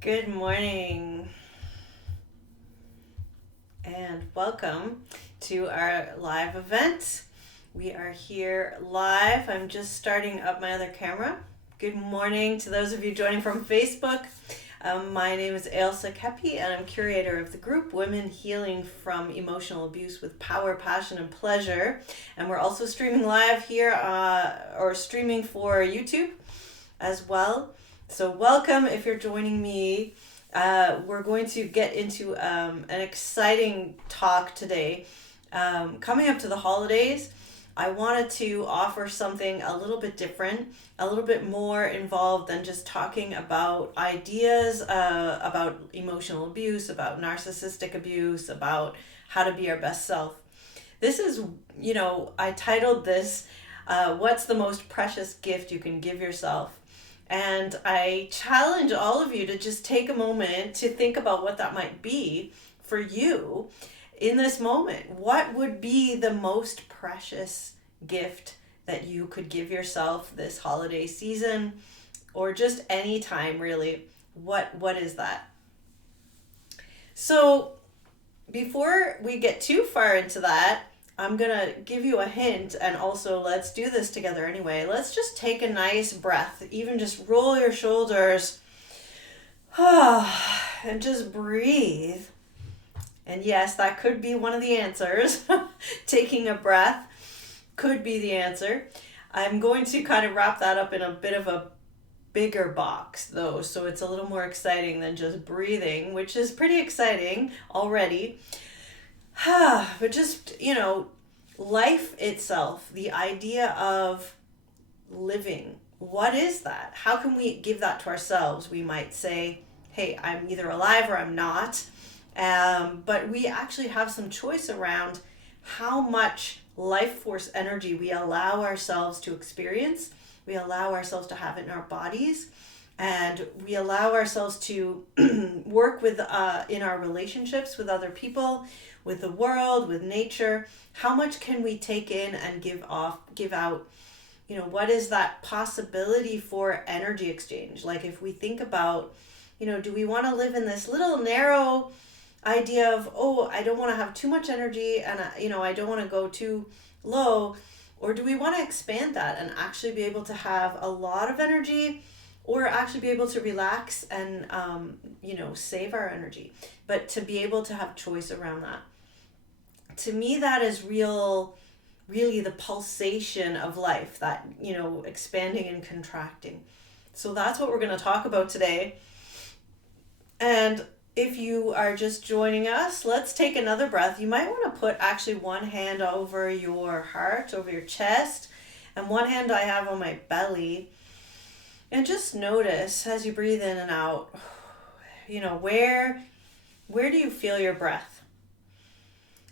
Good morning and welcome to our live event. We are here live. I'm just starting up my other camera. Good morning to those of you joining from Facebook. My name is Ailsa Kepi and I'm curator of the group Women Healing from Emotional Abuse with Power, Passion, and Pleasure. And we're also streaming live here or streaming for YouTube as well. So welcome if you're joining me. We're going to get into an exciting talk today. Coming up to the holidays, I wanted to offer something a little bit different, a little bit more involved than just talking about ideas about emotional abuse, about narcissistic abuse, about how to be our best self. This is, I titled this, What's the Most Precious Gift You Can Give Yourself? And I challenge all of you to just take a moment to think about what that might be for you in this moment. What would be the most precious gift that you could give yourself this holiday season or just any time really? What is that? So before we get too far into that, I'm going to give you a hint, and also let's do this together anyway. Let's just take a nice breath, even just roll your shoulders and just breathe. And yes, that could be one of the answers. Taking a breath could be the answer. I'm going to kind of wrap that up in a bit of a bigger box though, so it's a little more exciting than just breathing, which is pretty exciting already. But just, life itself, the idea of living, what is that? How can we give that to ourselves? We might say, hey, I'm either alive or I'm not. But we actually have some choice around how much life force energy we allow ourselves to experience, we allow ourselves to have in our bodies, and we allow ourselves to work with in our relationships with other people, with the world, with nature. How much can we take in and give out? What is that possibility for energy exchange? Like if we think about, do we want to live in this little narrow idea of, I don't want to have too much energy and I don't want to go too low, or do we want to expand that and actually be able to have a lot of energy, or actually be able to relax and save our energy, but to be able to have choice around that? To me, that is really the pulsation of life, that expanding and contracting. So that's what we're going to talk about today. And if you are just joining us, let's take another breath. You might want to put actually one hand over your heart, over your chest, and one hand I have on my belly. And just notice as you breathe in and out, where do you feel your breath?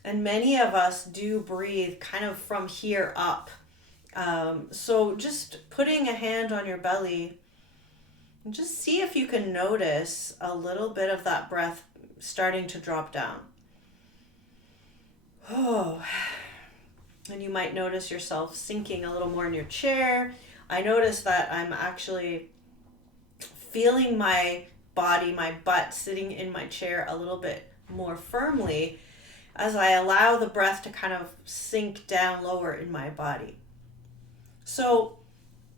And many of us do breathe kind of from here up. So just putting a hand on your belly, and just see if you can notice a little bit of that breath starting to drop down. And you might notice yourself sinking a little more in your chair. I notice that I'm actually feeling my body, my butt sitting in my chair a little bit more firmly as I allow the breath to kind of sink down lower in my body. So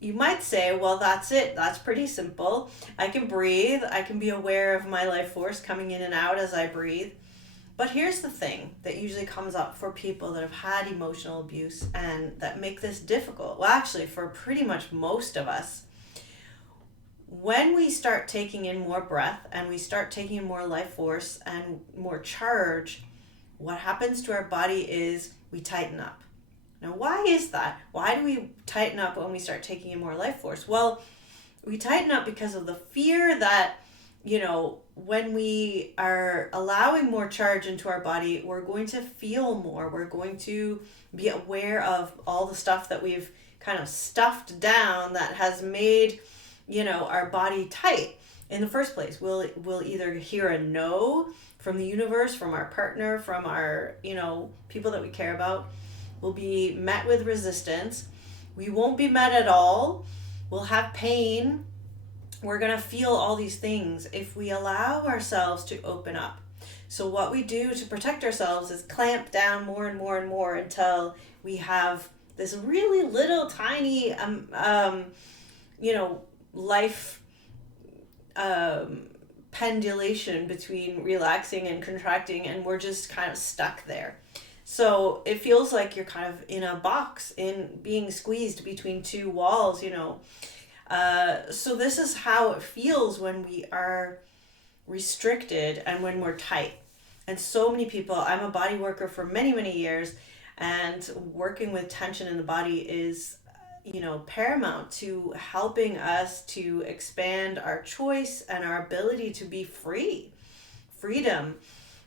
you might say, well, that's it. That's pretty simple. I can breathe. I can be aware of my life force coming in and out as I breathe. But here's the thing that usually comes up for people that have had emotional abuse and that make this difficult. Well, actually, for pretty much most of us, when we start taking in more breath and we start taking in more life force and more charge, what happens to our body is we tighten up. Now, why is that? Why do we tighten up when we start taking in more life force? Well, we tighten up because of the fear that, when we are allowing more charge into our body, we're going to feel more. We're going to be aware of all the stuff that we've kind of stuffed down that has made, our body tight in the first place. We'll either hear a no from the universe, from our partner, from our, people that we care about. We'll be met with resistance. We won't be met at all. We'll have pain. we're going to feel all these things if we allow ourselves to open up. So what we do to protect ourselves is clamp down more and more and more until we have this really little tiny, life pendulation between relaxing and contracting, and we're just kind of stuck there. So it feels like you're kind of in a box, in being squeezed between two walls, So this is how it feels when we are restricted and when we're tight. And so many people, I'm a body worker for many, many years, and working with tension in the body is, paramount to helping us to expand our choice and our ability to be freedom,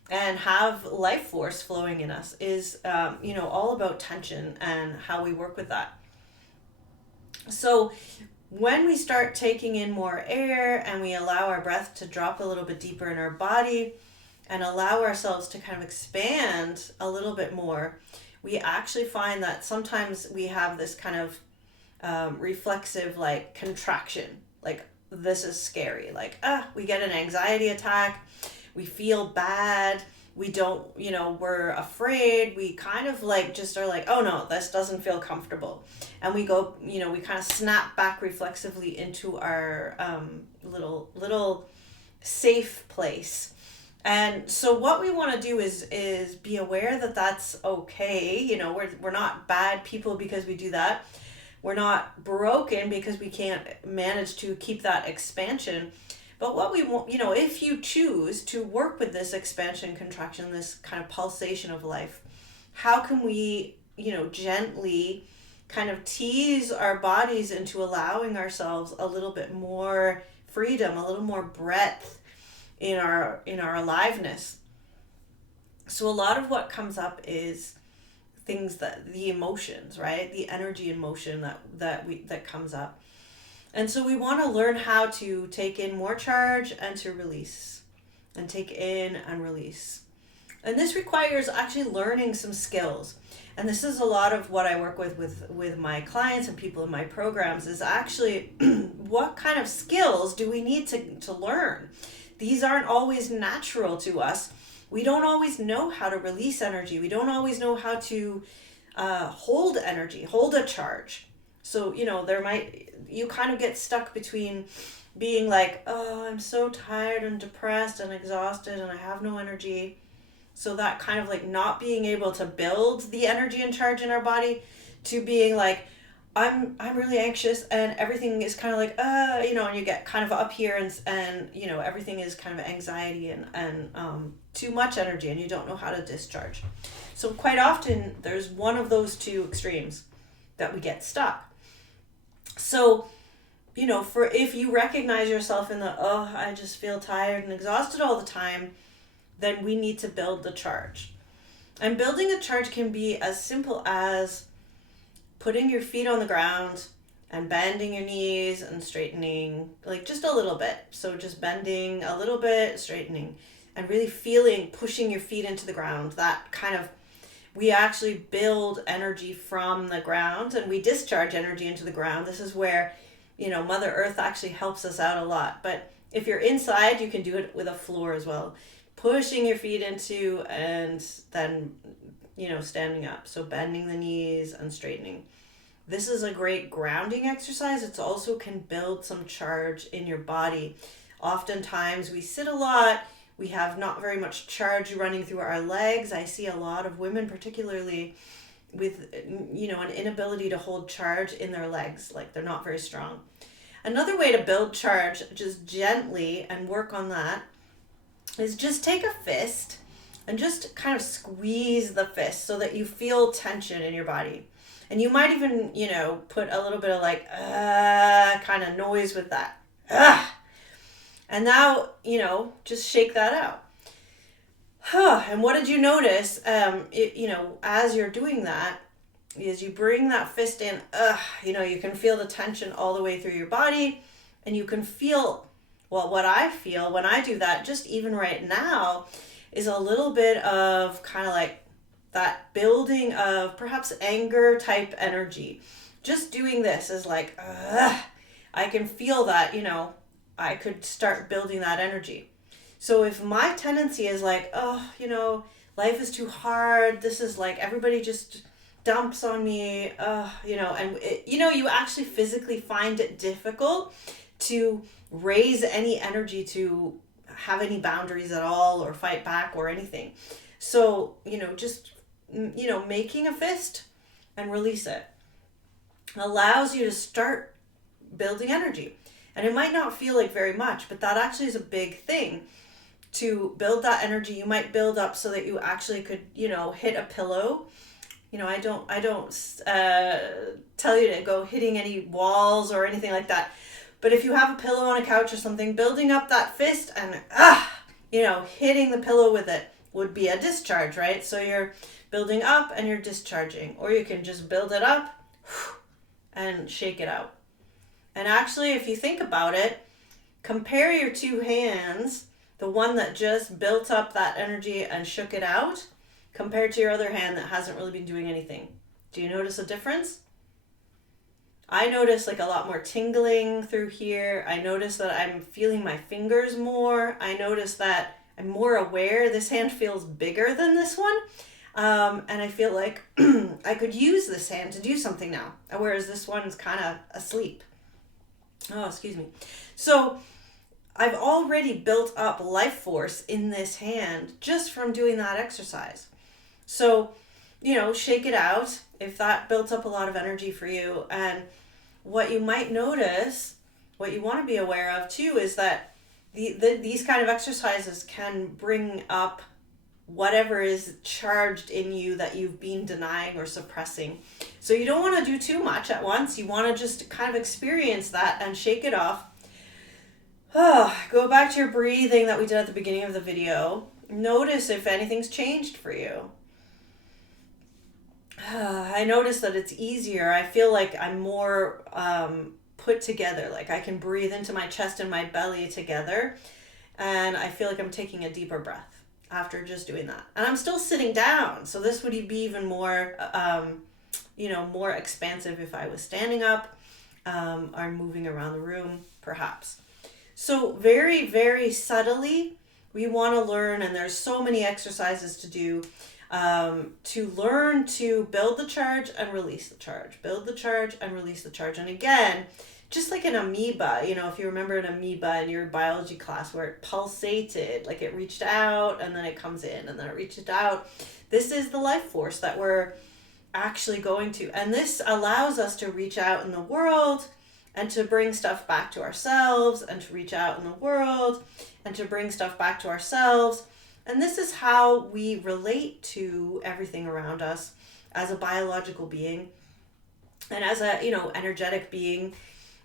and have life force flowing in us is, all about tension and how we work with that. So when we start taking in more air and we allow our breath to drop a little bit deeper in our body and allow ourselves to kind of expand a little bit more, we actually find that sometimes we have this kind of reflexive like contraction. Like, this is scary. Like, we get an anxiety attack. We feel bad. We don't, we're afraid. We kind of like just are like, oh no, this doesn't feel comfortable. And we go, we kind of snap back reflexively into our little safe place. And so what we want to do is be aware that that's okay. We're not bad people because we do that. We're not broken because we can't manage to keep that expansion. But what we want, if you choose to work with this expansion, contraction, this kind of pulsation of life, how can we, gently kind of tease our bodies into allowing ourselves a little bit more freedom, a little more breadth in our aliveness. So a lot of what comes up is things that the emotions, right? The energy and motion that comes up. And so we want to learn how to take in more charge and to release, and take in and release. And this requires actually learning some skills. And this is a lot of what I work with my clients and people in my programs, is actually what kind of skills do we need to learn? These aren't always natural to us. We don't always know how to release energy. We don't always know how to hold energy, hold a charge. So, you kind of get stuck between being like, oh, I'm so tired and depressed and exhausted and I have no energy. So that kind of like not being able to build the energy and charge in our body, to being like, I'm really anxious and everything is kind of like, and you get kind of up here and everything is kind of anxiety and too much energy and you don't know how to discharge. So quite often there's one of those two extremes that we get stuck. So, for if you recognize yourself in the, I just feel tired and exhausted all the time, then we need to build the charge. And building a charge can be as simple as putting your feet on the ground and bending your knees and straightening, like just a little bit. So just bending a little bit, straightening, and really feeling, pushing your feet into the ground. That kind of, we actually build energy from the ground and we discharge energy into the ground. This is where, Mother Earth actually helps us out a lot. But if you're inside, you can do it with a floor as well. Pushing your feet into and then, standing up. So bending the knees and straightening. This is a great grounding exercise. It also can build some charge in your body. Oftentimes we sit a lot. We have not very much charge running through our legs. I see a lot of women, particularly with, an inability to hold charge in their legs. Like they're not very strong. Another way to build charge, just gently, and work on that, is just take a fist and just kind of squeeze the fist so that you feel tension in your body. And you might even, put a little bit of like, kind of noise with that. And now, just shake that out. And what did you notice, as you're doing that, is you bring that fist in, you can feel the tension all the way through your body, and you can feel, what I feel when I do that, just even right now, is a little bit of kind of like that building of perhaps anger type energy. Just doing this is like, I can feel that, I could start building that energy. So if my tendency is like, oh, life is too hard, this is like everybody just dumps on me, and you actually physically find it difficult to raise any energy, to have any boundaries at all, or fight back or anything. So, just, making a fist and release it allows you to start building energy. And it might not feel like very much, but that actually is a big thing. To build that energy, you might build up so that you actually could, hit a pillow. I don't tell you to go hitting any walls or anything like that. But if you have a pillow on a couch or something, building up that fist and, hitting the pillow with it would be a discharge, right? So you're building up and you're discharging. Or you can just build it up and shake it out. And actually, if you think about it, compare your two hands, the one that just built up that energy and shook it out, compared to your other hand that hasn't really been doing anything. Do you notice a difference? I notice like a lot more tingling through here. I notice that I'm feeling my fingers more. I notice that I'm more aware. This hand feels bigger than this one. And I feel like I could use this hand to do something now, whereas this one's kind of asleep. Oh, excuse me. So I've already built up life force in this hand just from doing that exercise. So, shake it out if that built up a lot of energy for you. And what you might notice, what you want to be aware of too, is that these kind of exercises can bring up whatever is charged in you that you've been denying or suppressing. So you don't want to do too much at once. You want to just kind of experience that and shake it off. Go back to your breathing that we did at the beginning of the video. Notice if anything's changed for you. I notice that it's easier. I feel like I'm more put together. Like I can breathe into my chest and my belly together. And I feel like I'm taking a deeper breath after just doing that. And I'm still sitting down. So this would be even more, more expansive if I was standing up or moving around the room, perhaps. So very, very subtly, we want to learn, and there's so many exercises to do, to learn to build the charge and release the charge. Build the charge and release the charge. And again, just like an amoeba, if you remember an amoeba in your biology class where it pulsated, like it reached out and then it comes in and then it reaches out. This is the life force that we're actually going to. And this allows us to reach out in the world and to bring stuff back to ourselves, and to reach out in the world and to bring stuff back to ourselves. And this is how we relate to everything around us as a biological being and as a, energetic being.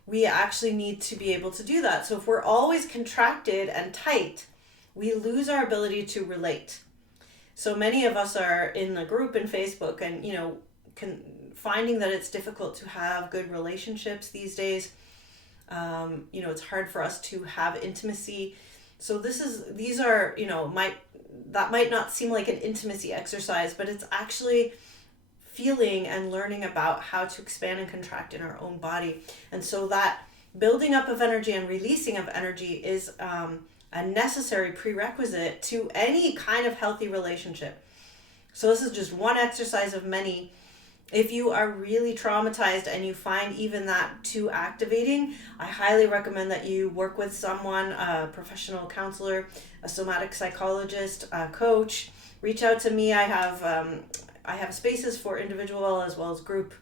We actually need to be able to do that. So if we're always contracted and tight, we lose our ability to relate. So many of us are in the group in Facebook and, finding that it's difficult to have good relationships these days. It's hard for us to have intimacy. So these are, that might not seem like an intimacy exercise, but it's actually feeling and learning about how to expand and contract in our own body. And so that building up of energy and releasing of energy is a necessary prerequisite to any kind of healthy relationship. So this is just one exercise of many. If you are really traumatized and you find even that too activating, I highly recommend that you work with someone, a professional counselor, a somatic psychologist, a coach. Reach out to me. I have spaces for individual as well as group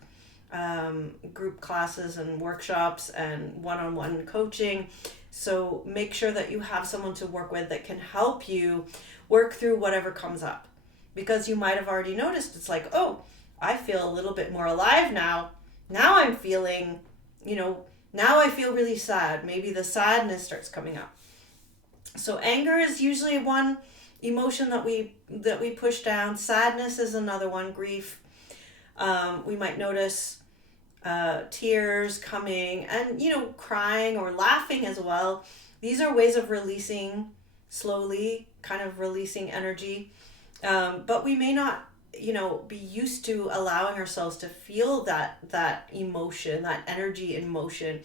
classes and workshops and one-on-one coaching. So make sure that you have someone to work with that can help you work through whatever comes up. Because you might have already noticed, it's like, oh, I feel a little bit more alive now. Now I'm feeling, now I feel really sad. Maybe the sadness starts coming up. So anger is usually one emotion that we push down. Sadness is another one. Grief. We might notice tears coming and, crying or laughing as well. These are ways of releasing slowly, kind of releasing energy. But we may not, be used to allowing ourselves to feel that emotion, that energy in motion.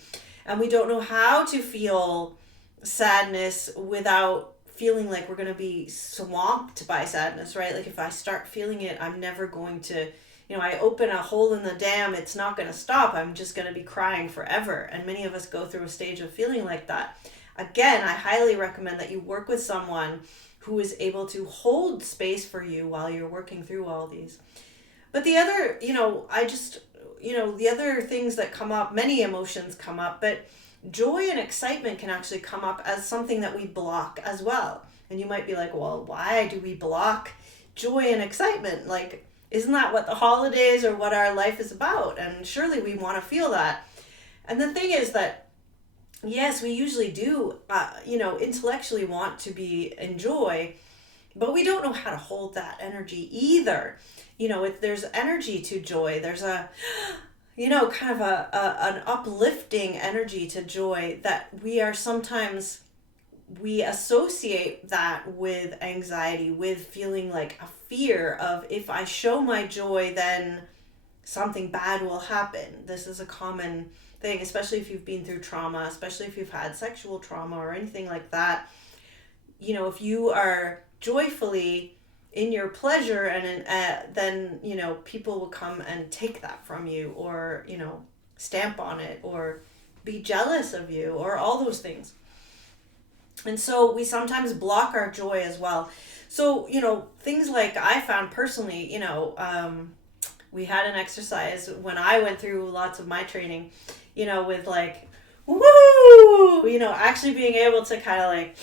And we don't know how to feel sadness without feeling like we're going to be swamped by sadness, right? Like if I start feeling it, I'm never going to, I open a hole in the dam, it's not going to stop. I'm just going to be crying forever. And many of us go through a stage of feeling like that. Again, I highly recommend that you work with someone who is able to hold space for you while you're working through all these. But the other, the other things that come up, many emotions come up, but joy and excitement can actually come up as something that we block as well. And you might be like, well, why do we block joy and excitement? Like, isn't that what the holidays or what our life is about? And surely we want to feel that. And the thing is that, yes, we usually do, intellectually want to be in joy, but we don't know how to hold that energy either. There's energy to joy. There's kind of an uplifting energy to joy that we associate that with anxiety, with feeling like a fear of, if I show my joy, then something bad will happen. This is a common thing, especially if you've been through trauma, especially if you've had sexual trauma or anything like that. If you are joyfully in your pleasure, and then people will come and take that from you, or stamp on it, or be jealous of you, or all those things. And so we sometimes block our joy as well. So things like, I found personally, we had an exercise when I went through lots of my training, with like, woo, actually being able to kind of like,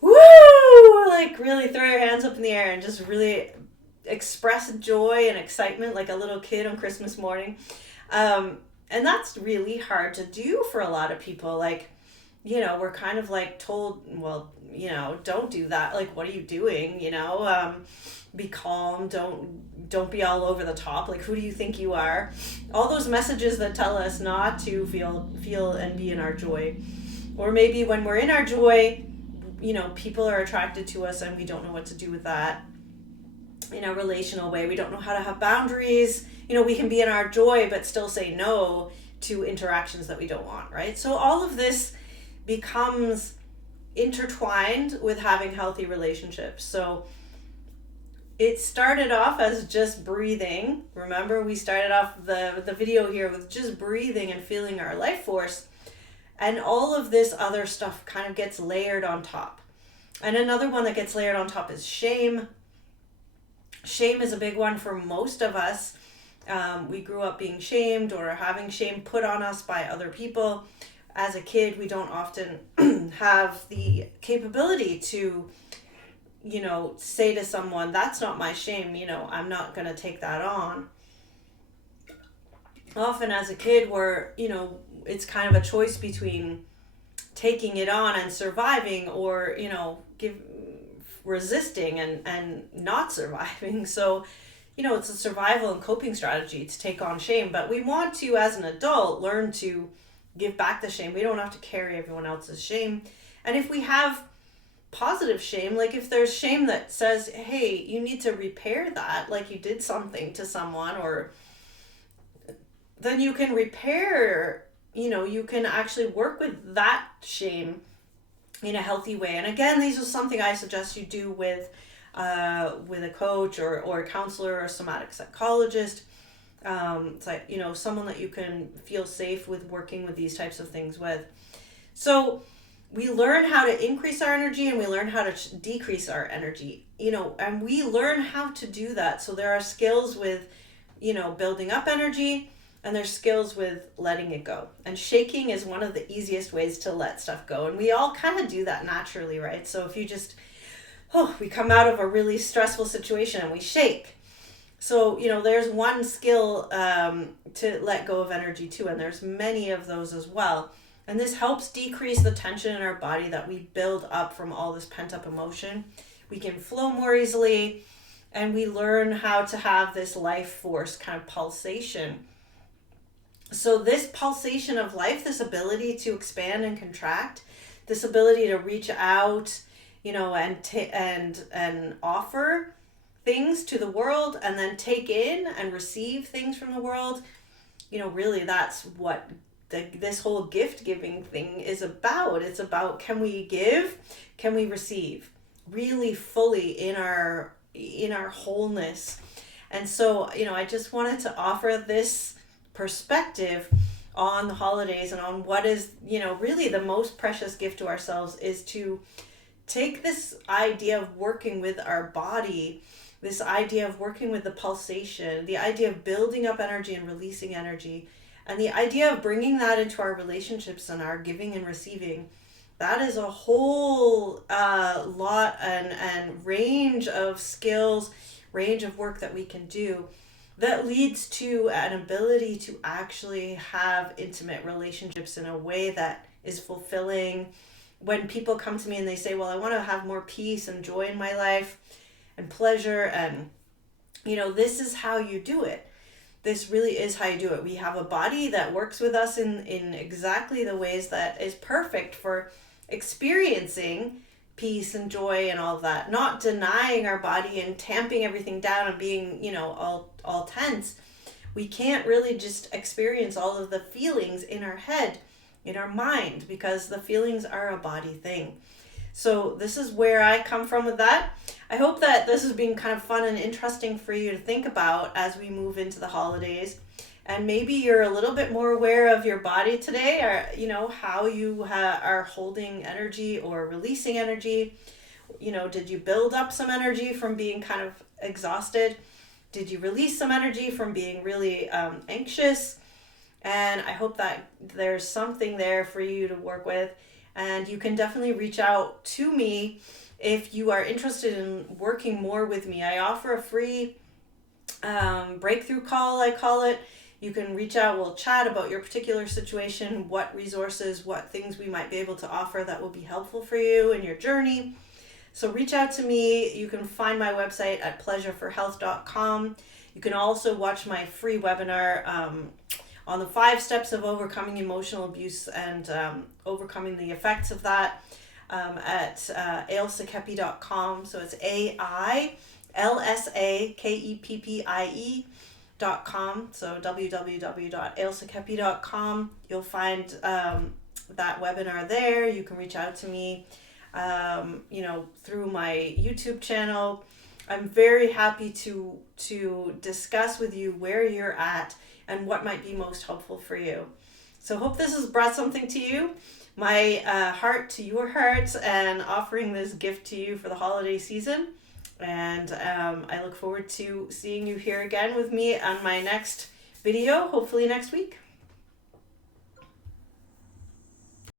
woo, like really throw your hands up in the air and just really express joy and excitement like a little kid on Christmas morning. And that's really hard to do for a lot of people. Like, we're kind of like told, well, don't do that. Like, what are you doing? Be calm. Don't be all over the top. Like, who do you think you are? All those messages that tell us not to feel and be in our joy. Or maybe when we're in our joy, people are attracted to us and we don't know what to do with that in a relational way. We don't know how to have boundaries. We can be in our joy but still say no to interactions that we don't want, right? So all of this becomes intertwined with having healthy relationships. So it started off as just breathing. Remember, we started off the video here with just breathing and feeling our life force. And all of this other stuff kind of gets layered on top. And another one that gets layered on top is shame. Shame is a big one for most of us. We grew up being shamed or having shame put on us by other people. As a kid, we don't often have the capability to, say to someone, that's not my shame, I'm not going to take that on. Often as a kid, it's kind of a choice between taking it on and surviving, or resisting and not surviving. So it's a survival and coping strategy to take on shame, but we want to, as an adult, learn to give back the shame. We don't have to carry everyone else's shame. And if we have positive shame, like if there's shame that says, hey, you need to repair that, like you did something to someone, or then you can repair, you can actually work with that shame in a healthy way. And again, these are something I suggest you do with a coach or a counselor or a somatic psychologist. It's like, someone that you can feel safe with working with these types of things with. So we learn how to increase our energy and we learn how to decrease our energy, and we learn how to do that. So there are skills with, building up energy, and there's skills with letting it go. And shaking is one of the easiest ways to let stuff go. And we all kind of do that naturally, right? So if you just, we come out of a really stressful situation and we shake. So, there's one skill to let go of energy too, and there's many of those as well. And this helps decrease the tension in our body that we build up from all this pent-up emotion. We can flow more easily, and we learn how to have this life force kind of pulsation. So this pulsation of life, this ability to expand and contract, this ability to reach out, and offer things to the world, and then take in and receive things from the world, really that's what this whole gift giving thing is about. It's about, can we give, can we receive really fully in our wholeness. And so, I just wanted to offer this perspective on the holidays and on what is, really the most precious gift to ourselves, is to take this idea of working with our body, this idea of working with the pulsation, the idea of building up energy and releasing energy, and the idea of bringing that into our relationships and our giving and receiving. That is a whole lot and range of skills, range of work that we can do that leads to an ability to actually have intimate relationships in a way that is fulfilling. When people come to me and they say, well, I want to have more peace and joy in my life and pleasure, and this is how you do it. This really is how you do it. We have a body that works with us in exactly the ways that is perfect for experiencing peace and joy and all of that, not denying our body and tamping everything down and being, all tense. We can't really just experience all of the feelings in our head, in our mind, because the feelings are a body thing. So this is where I come from with that. I hope that this has been kind of fun and interesting for you to think about as we move into the holidays. And maybe you're a little bit more aware of your body today, or, how you are holding energy or releasing energy. Did you build up some energy from being kind of exhausted? Did you release some energy from being really anxious? And I hope that there's something there for you to work with. And you can definitely reach out to me if you are interested in working more with me. I offer a free breakthrough call, I call it. You can reach out, we'll chat about your particular situation, what resources, what things we might be able to offer that will be helpful for you in your journey. So reach out to me. You can find my website at pleasureforhealth.com. You can also watch my free webinar on the 5 steps of overcoming emotional abuse and overcoming the effects of that at ailsakeppie.com. So it's AILSAKEPPIE.com. So www.ailsakeppie.com. You'll find that webinar there. You can reach out to me, through my YouTube channel. I'm very happy to discuss with you where you're at and what might be most helpful for you. So hope this has brought something to you. My heart to your heart, and offering this gift to you for the holiday season. And I look forward to seeing you here again with me on my next video, hopefully next week.